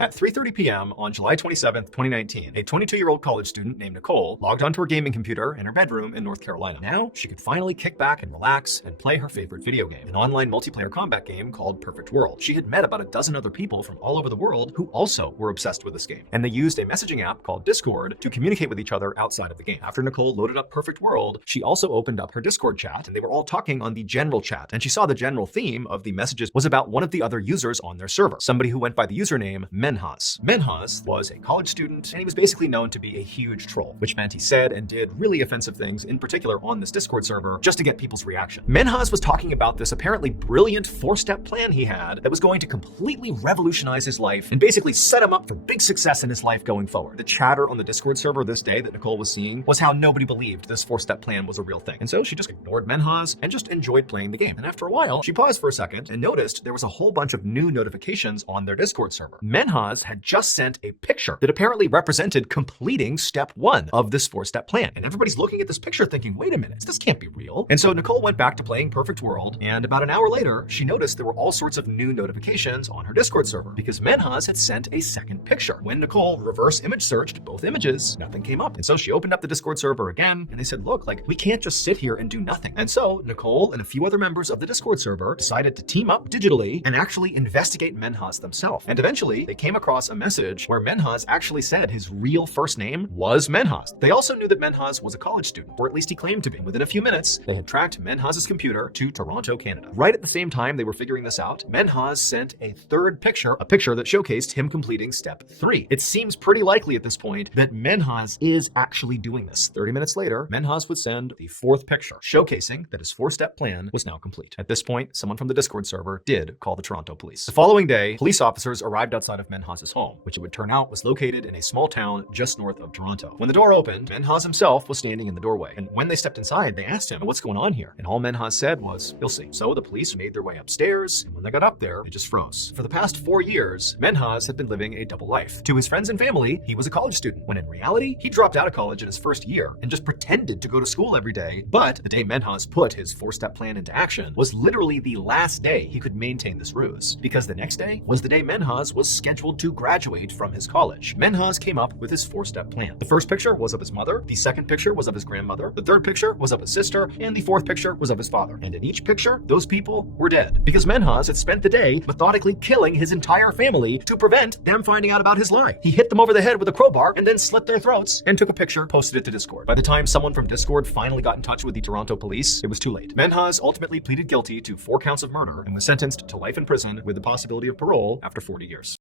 At 3:30 p.m. on July 27, 2019, a 22-year-old college student named Nicole logged onto her gaming computer in her bedroom in North Carolina. Now, she could finally kick back and relax and play her favorite video game, an online multiplayer combat game called Perfect World. She had met about a dozen other people from all over the world who also were obsessed with this game, and they used a messaging app called Discord to communicate with each other outside of the game. After Nicole loaded up Perfect World, she also opened up her Discord chat, and they were all talking on the general chat, and she saw the general theme of the messages was about one of the other users on their server, somebody who went by the username Menhaz. Menhaz was a college student, and he was basically known to be a huge troll, which meant he said and did really offensive things, in particular on this Discord server, just to get people's reaction. Menhaz was talking about this apparently brilliant four-step plan he had that was going to completely revolutionize his life and basically set him up for big success in his life going forward. The chatter on the Discord server this day that Nicole was seeing was how nobody believed this four-step plan was a real thing. And so she just ignored Menhaz and just enjoyed playing the game. And after a while, she paused for a second and noticed there was a whole bunch of new notifications on their Discord server. Menhaz had just sent a picture that apparently represented completing step one of this four-step plan. And everybody's looking at this picture thinking, wait a minute, this can't be real. And so Nicole went back to playing Perfect World, and about an hour later, she noticed there were all sorts of new notifications on her Discord server because Menhaz had sent a second picture. When Nicole reverse image searched both images, nothing came up. And so she opened up the Discord server again, and they said, look, we can't just sit here and do nothing. And so Nicole and a few other members of the Discord server decided to team up digitally and actually investigate Menhaz themselves. And eventually, they came across a message where Menhaz actually said his real first name was Menhaz. They also knew that Menhaz was a college student, or at least he claimed to be. Within a few minutes, they had tracked Menhaz's computer to Toronto, Canada. Right at the same time they were figuring this out, Menhaz sent a third picture, a picture that showcased him completing step 3. It seems pretty likely at this point that Menhaz is actually doing this. 30 minutes later, Menhaz would send the fourth picture, showcasing that his four-step plan was now complete. At this point, someone from the Discord server did call the Toronto police. The following day, police officers arrived outside of Menhaz's home, which it would turn out was located in a small town just north of Toronto. When the door opened, Menhaz himself was standing in the doorway. And when they stepped inside, they asked him, what's going on here? And all Menhaz said was, you'll see. So the police made their way upstairs, and when they got up there, they just froze. For the past 4 years, Menhaz had been living a double life. To his friends and family, he was a college student, when in reality, he dropped out of college in his first year and just pretended to go to school every day. But the day Menhaz put his four-step plan into action was literally the last day he could maintain this ruse, because the next day was the day Menhaz was scheduled to graduate from his college. Menhaz came up with his four-step plan. The first picture was of his mother, the second picture was of his grandmother, the third picture was of his sister, and the fourth picture was of his father. And in each picture, those people were dead, because Menhaz had spent the day methodically killing his entire family to prevent them finding out about his lie. He hit them over the head with a crowbar and then slit their throats and took a picture, posted it to Discord. By the time someone from Discord finally got in touch with the Toronto police, it was too late. Menhaz ultimately pleaded guilty to 4 counts of murder and was sentenced to life in prison with the possibility of parole after 40 years.